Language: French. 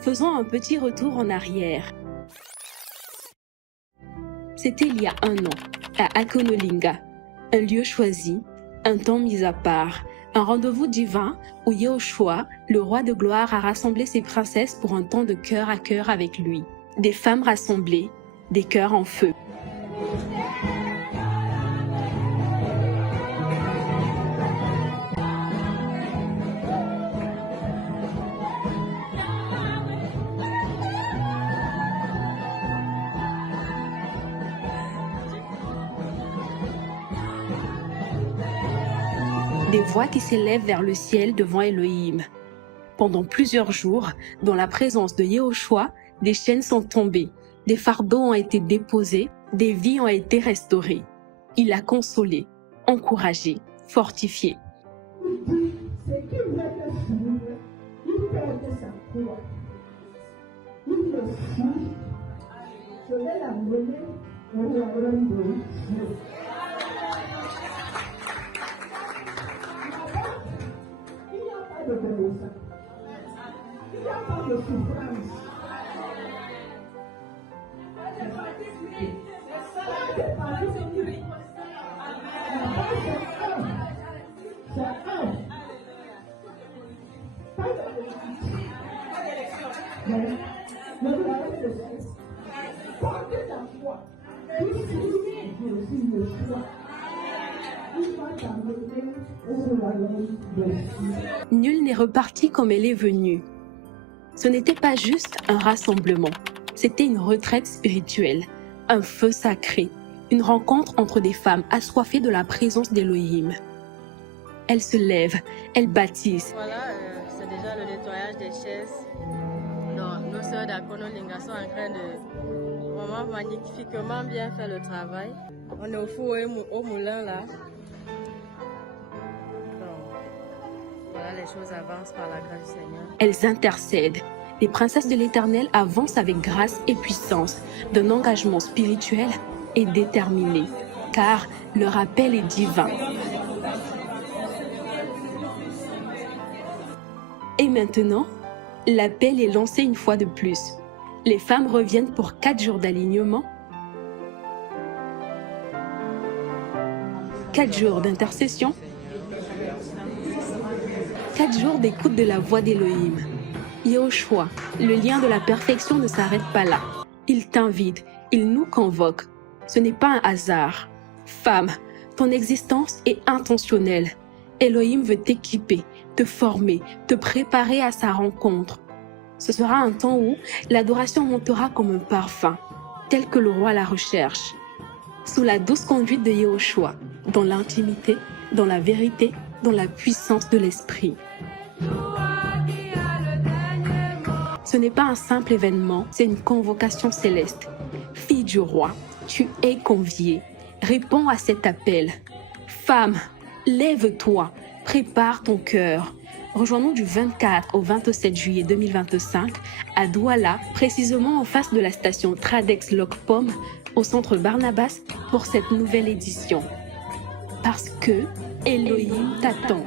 Faisons un petit retour en arrière. C'était il y a 1 an, à Akonolinga, un lieu choisi, un temps mis à part, un rendez-vous divin où Yehoshua, le roi de gloire, a rassemblé ses princesses pour un temps de cœur à cœur avec lui. Des femmes rassemblées, des cœurs en feu. Des voix qui s'élèvent vers le ciel devant Elohim. Pendant plusieurs jours, dans la présence de Yehoshua, des chaînes sont tombées, des fardeaux ont été déposés, des vies ont été restaurées. Il a consolé, encouragé, fortifié. Il n'y a pas de souffrance. Nul n'est reparti comme elle est venue. Ce n'était pas juste un rassemblement, c'était une retraite spirituelle, un feu sacré, une rencontre entre des femmes assoiffées de la présence d'Elohim. Elles se lèvent, elles bâtissent. Voilà, c'est déjà le nettoyage des chaises. Donc, nos sœurs d'Akonolinga sont en train de vraiment magnifiquement bien faire le travail. On est au four et au moulin là. Voilà, les choses avancent par la grâce du Seigneur. Elles intercèdent. Les princesses de l'Éternel avancent avec grâce et puissance, d'un engagement spirituel et déterminé, car leur appel est divin. Et maintenant, l'appel est lancé une fois de plus. Les femmes reviennent pour 4 jours d'alignement, 4 jours d'intercession, 4 jours d'écoute de la voix d'Elohim. Yehoshua, le lien de la perfection ne s'arrête pas là. Il t'invite, il nous convoque. Ce n'est pas un hasard. Femme, ton existence est intentionnelle. Elohim veut t'équiper, te former, te préparer à sa rencontre. Ce sera un temps où l'adoration montera comme un parfum, tel que le roi la recherche. Sous la douce conduite de Yehoshua, dans l'intimité, dans la vérité, dans la puissance de l'esprit. Ce n'est pas un simple événement, c'est une convocation céleste. Fille du roi, tu es conviée. Réponds à cet appel. Femme, lève-toi, prépare ton cœur. Rejoins-nous du 24 au 27 juillet 2025 à Douala, précisément en face de la station Tradex Locpom, au centre Barnabas, pour cette nouvelle édition. Parce que Elohim t'attend.